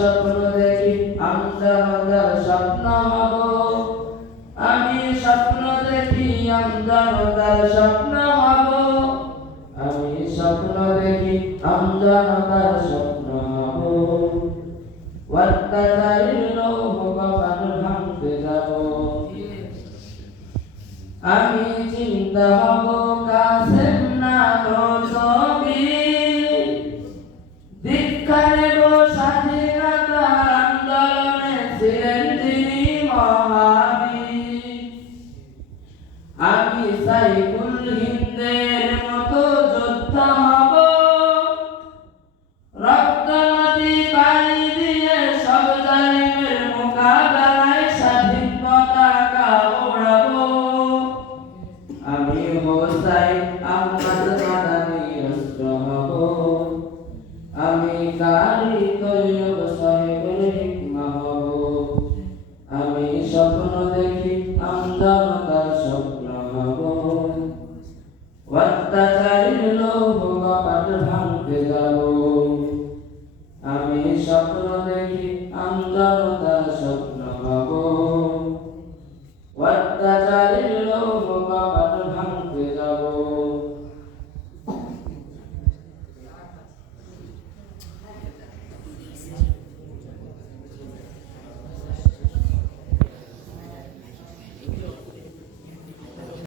স্বপ্ন দেখি আমজনতার স্বপ্ন হব আমি স্বপ্ন দেখি আমজনতার স্বপ্ন হব আমি স্বপ্ন দেখি আমজনতার স্বপ্ন হব অত্যাচারীর লৌহ কপাল ভাঙতে যাব আমি চিন্তা হব কাসেম নানবী দীক্ষা নেব স্বাধীনতার আন্দোলনে ছিলেন যিনি মহাবীর আমি সাইফুল হিন্দের মতো যোদ্ধা হব রক্ত নদী পানি দিয়ে সব জালিমের মোকাবেলায় স্বাধীন পতাকা ওড়াবো আমি হোসাইন আহমদ মাদানি অস্ত্র হব আমি কারি তৈয়ব সাহেবের হিকমা হব আমি স্বপ্ন দেখি আমজনতার স্বপ্ন হব অত্যাচারীর লৌহ কপাট ভাঙতে যাব আমি স্বপ্ন দেখি আমজনতার স্বপ্ন